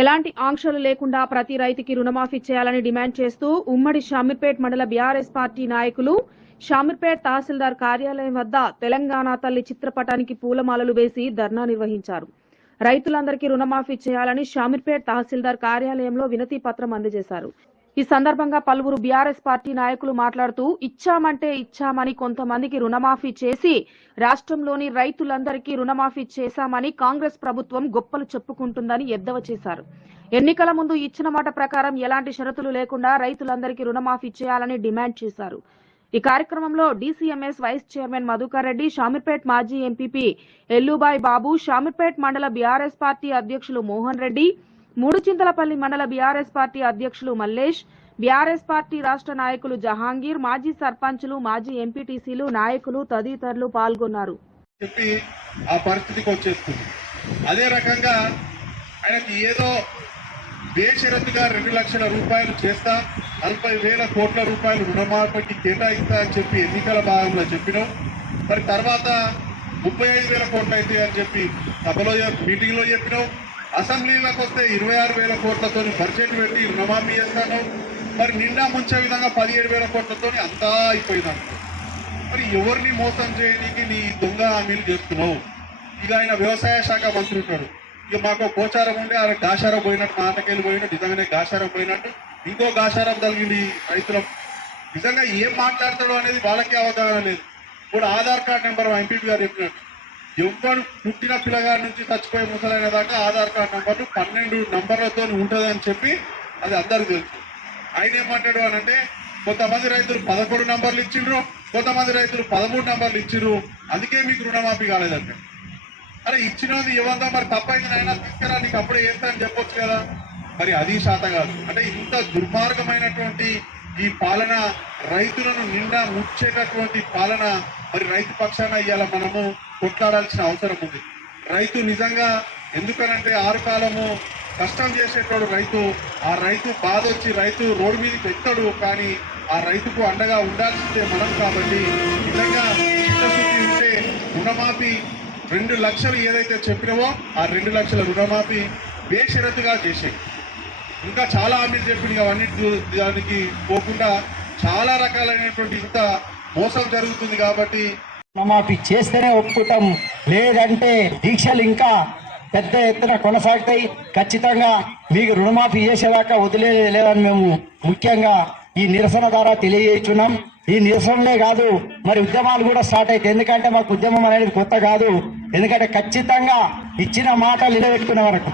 ఎలాంటి ఆంక్షలు లేకుండా ప్రతి రైతుకి రుణమాఫీ చేయాలని డిమాండ్ చేస్తూ ఉమ్మడి షామీర్పేట్ మండల బీఆర్ఎస్ పార్టీ నాయకులు షామీర్పేట్ తహసీల్దార్ కార్యాలయం వద్ద తెలంగాణ తల్లి చిత్రపటానికి పూలమాలలు వేసి ధర్నా నిర్వహించారు. రైతులందరికీ రుణమాఫీ చేయాలని షామీర్పేట్ తహసీల్దార్ కార్యాలయంలో వినతి పత్రం అందజేశారు. ఈ సందర్భంగా పలువురు బీఆర్ఎస్ పార్టీ నాయకులు మాట్లాడుతూ ఇచ్చామంటే ఇచ్చామని కొంతమందికి రుణమాఫీ చేసి రాష్ట్రంలోని రైతులందరికీ రుణమాఫీ చేశామని కాంగ్రెస్ ప్రభుత్వం గొప్పలు చెప్పుకుంటుందని ఎద్దవ చేశారు. ఎన్నికల ముందు ఇచ్చిన మాట ప్రకారం ఎలాంటి షరతులు లేకుండా రైతులందరికీ రుణమాఫీ చేయాలని డిమాండ్ చేశారు. ఈ కార్యక్రమంలో DCMS vice chairman Madhukar Reddy Shamirpet మాజీ ఎంపీపీ ఎల్లుబాయ్ బాబు షామీర్పేట్ మండల బీఆర్ఎస్ పార్టీ అధ్యక్షులు మోహన్ రెడ్డి మూడు చింతలపల్లి మండల బీఆర్ఎస్ పార్టీ అధ్యక్షులు మల్లేష్ బీఆర్ఎస్ పార్టీ రాష్ట్ర నాయకులు జహాంగీర్ మాజీ సర్పంచులు మాజీ ఎంపీటీసీలు నాయకులు తదితరులు పాల్గొన్నారు. చెప్పి ఆ పరిస్థితికి వచ్చేస్తుంది. అదే రకంగా ఆయనకి ఏదో బేషరతుగా రెండు లక్షల రూపాయలు చేస్తా నలభై వేల కోట్ల రూపాయలు రుణమాఫీకి కేటాయిస్తా అని చెప్పి ఎన్నికల భాగంలో చెప్పినాం. మరి తర్వాత ముప్పై ఐదు వేల కోట్లు అయితే అని చెప్పి సభలో మీటింగ్లో చెప్పినాం. అసెంబ్లీలోకి వస్తే ఇరవై ఆరు వేల కోట్లతో బడ్జెట్ పెట్టి రుణమాఫీ చేస్తాను. మరి నిండా ముంచే విధంగా పదిహేడు వేల కోట్లతో అంతా అయిపోయింది మరి ఎవరిని మోసం చేయడానికి నీ దొంగ హామీలు చేస్తున్నావు? ఇక ఆయన వ్యవసాయ శాఖ మంత్రి ఉంటాడు. ఇక మాకు గోచారం ఉండే ఆయన గాషారం పోయినట్టు మా పోయినట్టు నిజంగానే గాషారం పోయినట్టు ఇంకో గాషారం తగిలింది రైతుల. నిజంగా ఏం మాట్లాడతాడు అనేది వాళ్ళకే అవగాహన లేదు. ఇప్పుడు ఆధార్ కార్డ్ నెంబర్ మా ఎంపీ గారు చెప్పినట్టు. ఎవరు పుట్టిన పిల్లగాడి నుంచి చచ్చిపోయే ముసలైన దాకా ఆధార్ కార్డు నెంబర్లు పన్నెండు నంబర్లతో ఉంటుందని చెప్పి అది అందరికి తెలుసు. ఆయన ఏమంటాడు అని అంటే కొంతమంది రైతులు పదకొండు నంబర్లు ఇచ్చిండ్రు కొంతమంది రైతులు పదమూడు నంబర్లు ఇచ్చిండ్రు అందుకే మీకు రుణమాఫీ కాలేదంటే. అరే ఇచ్చినది ఇవ్వంగా మరి తప్పైంది అయినా తీసుకురా నీకు అప్పుడే చేస్తా అని చెప్పొచ్చు కదా. మరి అది శాత కాదు. అంటే ఇంత దుర్మార్గమైనటువంటి ఈ పాలన రైతులను నిండా ముచ్చేటటువంటి పాలన మరి రైతు పక్షాన ఇవాళ మనము? కొట్లాడాల్సిన అవసరం ఉంది. రైతు నిజంగా ఎందుకనంటే ఆరు కాలము కష్టం చేసేటోడు రైతు ఆ రైతు బాధ వచ్చి రైతు రోడ్డు మీదకి ఎక్కడు కానీ ఆ రైతుకు అండగా ఉండాల్సిందే మనం కాబట్టి నిజంగా చిత్తశుద్ధి ఉంటే రుణమాఫీ రెండు లక్షలు ఏదైతే చెప్పినవో ఆ రెండు లక్షల రుణమాఫీ బేషరతుగా చేసేది ఇంకా చాలా హామీలు చెప్పిన అవన్నీ దానికి పోకుండా చాలా రకాలైనటువంటి ఇంత మోసం జరుగుతుంది కాబట్టి రుణమాఫీ చేస్తేనే ఒప్పుకుంటాం. లేదంటే దీక్షలు ఇంకా పెద్ద ఎత్తున కొనసాగుతాయి. ఖచ్చితంగా మీకు రుణమాఫీ చేసేదాకా వదిలేదని మేము ముఖ్యంగా ఈ నిరసన ద్వారా తెలియజేస్తున్నాం. ఈ నిరసనలే కాదు మరి ఉద్యమాలు కూడా స్టార్ట్ అవుతాయి ఎందుకంటే మాకు ఉద్యమం అనేది కొత్త కాదు. ఎందుకంటే ఖచ్చితంగా ఇచ్చిన మాట నిలబెట్టుకునే వరకు.